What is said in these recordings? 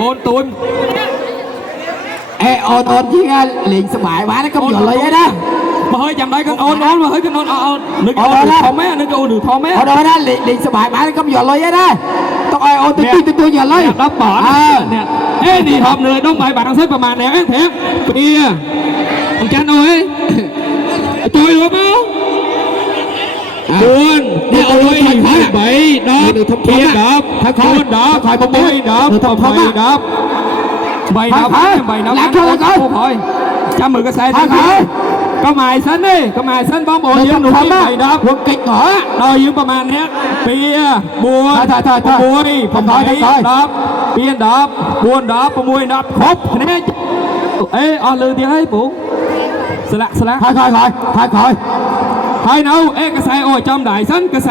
โอนตุนโอนที่งานหลิงสบายมาแล้วก็หย่อนเลยนะมาเฮ้ยจำได้กันโอนมาเฮ้ยกันโอนเอานึกเอาทองแม่นึกเอาหรือทองแม่โอนนะหลิงสบายมาแล้วก็หย่อนเลยนะต้องโอนตัวหย่อนเลยรับปอดเนี่ยนี่หอมเลยต้องใบบาททั้งเส้นประมาณแนวแท้เปียมึงจันโอ้ยจอยรู้มั้ยดวนนี่เอาเลยใบดอกเทียนดับถ้าคนดับคอยใบดับใบดับใบดับใบดับแล้วคอยจำมือกระใสท่าก็หมายสั้นนี่ก็หมายสั้นบ้องโอยยืมหนุ่มใบดับหัวกิจหงอเรายืมประมาณนี้เปียบัวมวยผมถอยดับเปียดับบัวดับประมวยดับครบนี่เอาเลยดีให้ปุ๊สละคอยให้เนากระแสโอ้ยจำได้สั้นกระแส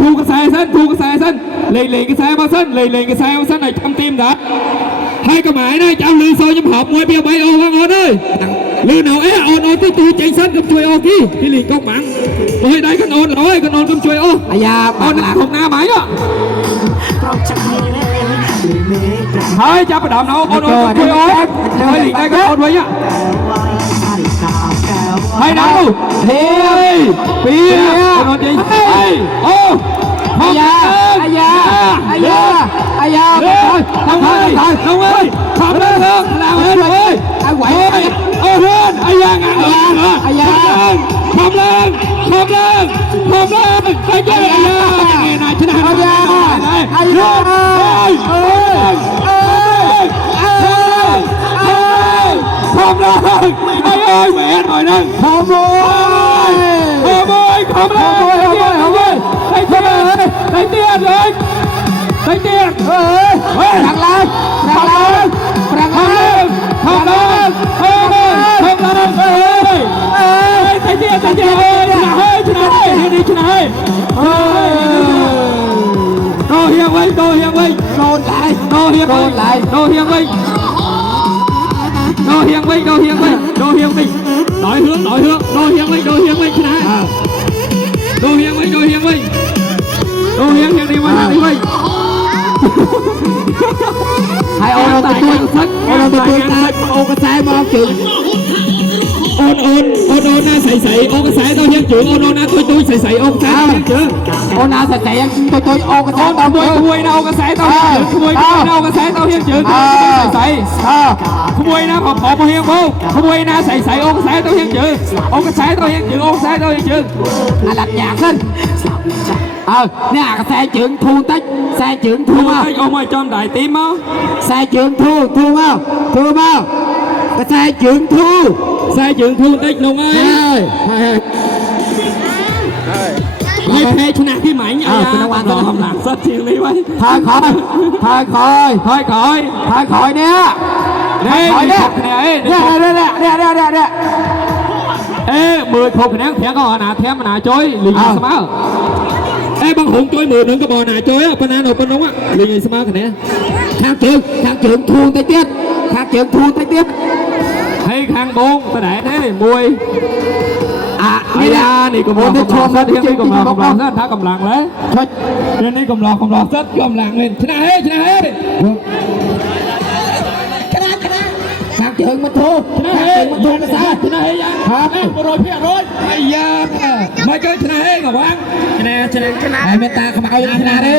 ถูกกระแสสั้นเลยกระแสมาสั้นเลยกระแสมาสั้นไหนจำทีมดับให้กระหมายได้จำลือโซ่ยำหอบมวยเปียใบโอ้วางอ่อนเลยลือหนาวอ่อนที่ตัวใจสั้นกับช่วยโอ้ที่พี่หลีกองหมังโอ้ยได้กันอ่อนกันอ่อนกับช่วยโอ้ยาเอาหน้าถกหน้าหมายอ่ะให้จับประดับเนาอ่อนช่วยโอ้ให้หลีกได้กันอ่อนไว้อ่ะให้เนาเฮ้ยเปียอ่อนใจโอ้อายาน้องเอ้ยทำเลยแล้วเฮ้ยไหวเพื่อนอายางทำแรงไปเจออายานายชนะอายาทำแรงแหวนหน่อยนึงขโมยไอ้เตี้ยเลยทางล่างไอ้เตี้ยชนะโตเฮียงไว้โดนไหลหน่อยเฮืองโดเฮียงไว้ชนะโดเฮียงดีไว้ให้โอนตัวสักโอกระแสมองจึงโอนน่าใสโอกระแสตัวเฮียงจึงโอนน่าตุ้ยใสโอกระแสจึงโอนาใสตัวโอกระแสตัวขโมยนะโอกระแสตัวเฮียงจึงขโมยนะโอกระแสตัวเฮียงจึงใสขโมยนะพอเฮียงโบขโมยนะใสโอกระแสตัวเฮียงจึงโอกระแสตัวเฮียงจึงหลักอย่างขึ้นเนี่ยกระแสจึงทูtíchแสจึงทูมาโอ้ยจอมได้ตีมั้งแสจึงทูมากระแสจึงทูtíchลงไงให้แพ้ชนะที่ไหมเป็นรางวัลทำหลังสักทีเลยไว้ทายคอยเนี่ยมือถกแนวแถวก็หนาแถมหนาจ้อยหรือสมาร์บางหงจ้อยมือหนึ่งก็บ่หนาจ้อยปนานอปนงอ่ะหรือสมาร์คะแนนทางเจิงทูตะเตี้ยให้คางบงไปไหนได้มวยนี่ก็บอกชมแล้วที่นี่กำลังซะถ้ากำลังเลยนี่กำลังซะกำลังเลยชนะทางเจิงมันทูภาษาชนะยังโรยเพี้ยไอ้ยาไม่เกินชนะกับวังชนะไอ้เมตตาขมาเอาชนะดิ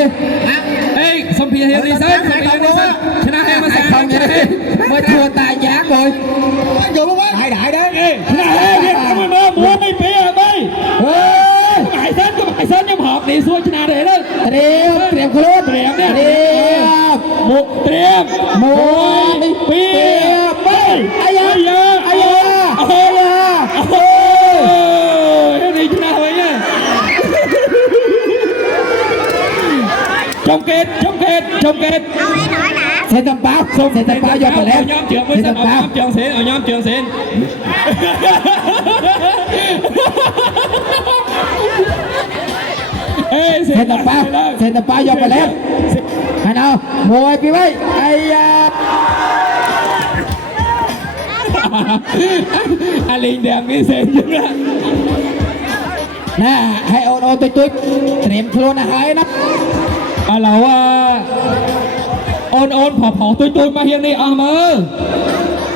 สมพีเฮลิสันชนะมาแซงมาทัวตายยากเลยอยู่บ้างได้ชนะมันมัวไม่เปี้ยไปหมายสั้นยังหอบดีส่วนชนะได้เลยเตรียมโคตรเตรียมมวยเปี้ยไปอายานี่ชนะไว้ไงชมเกตเซนตัมป้ายอมไปแล้วยอมเจืองเสนเซนตัมป้ายอมไปแล้วให้เอามวยไปไว้ไอ้ยาอะไรแดงนี่เสนอยู่นะให้โอนตุ้ยเตรียมโคลนหายนะเราว่าโอ ôn phỏ tôi mà hiền đi à mơ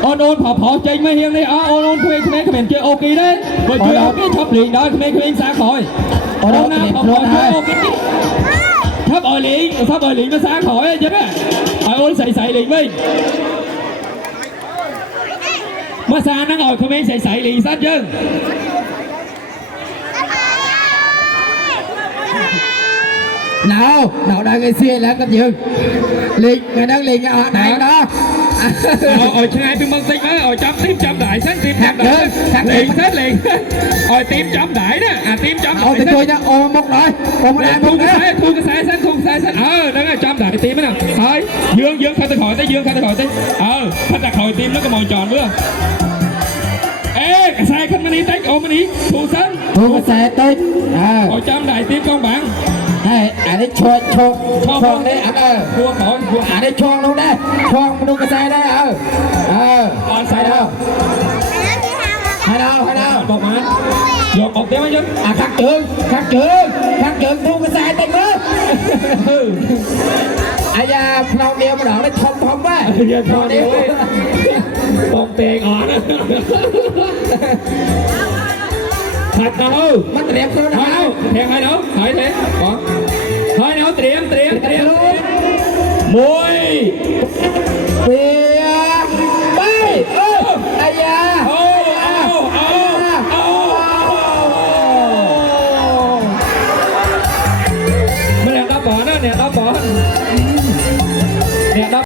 ôn phỏ chạy mà hiền đi à ôn khuyên mình chơi ok đấy bởi chơi ok thấp liền đó khuyên xa khỏi ôn nào phỏ chơi ok thấp ỏi liền nó xa khỏi chứ á ôn xảy liền đi mà xa nó ngồi khuyên xảy liền sát chứ nào đang cái xe là cái gì liền người đang liền ở này đó ỏi hai tôi mong tin á ỏi chấm đại sáng tim chấm đại liền hết liền ỏi tim chấm đại đó tim chấm đại thì tôi nhá một rồi một đây thu cái xe sáng đó là chấm đại tim á nè thôi dương khai khỏi tới khai đặt khỏi tim nó cái màu tròn nữa ê cái xe khăn mani tách ôm mani thu sáng thu cái xe tới ỏi chấm đại tim con bạn này anh ấy choang đấy thua khỏi anh ấy choang luôn đấy choang luôn cái xe đấy xe đâu hai đâu một mà dọn một tiếng chứ khắc trưởng thu cái xe tay mới ai da non đeo mà đỏ nó thông quá giờ non đeo bông tiền ọt thật đâu mất đẹp không đâu thèm hai đâu hỏi thế thôi nào tiệm mùi bia bay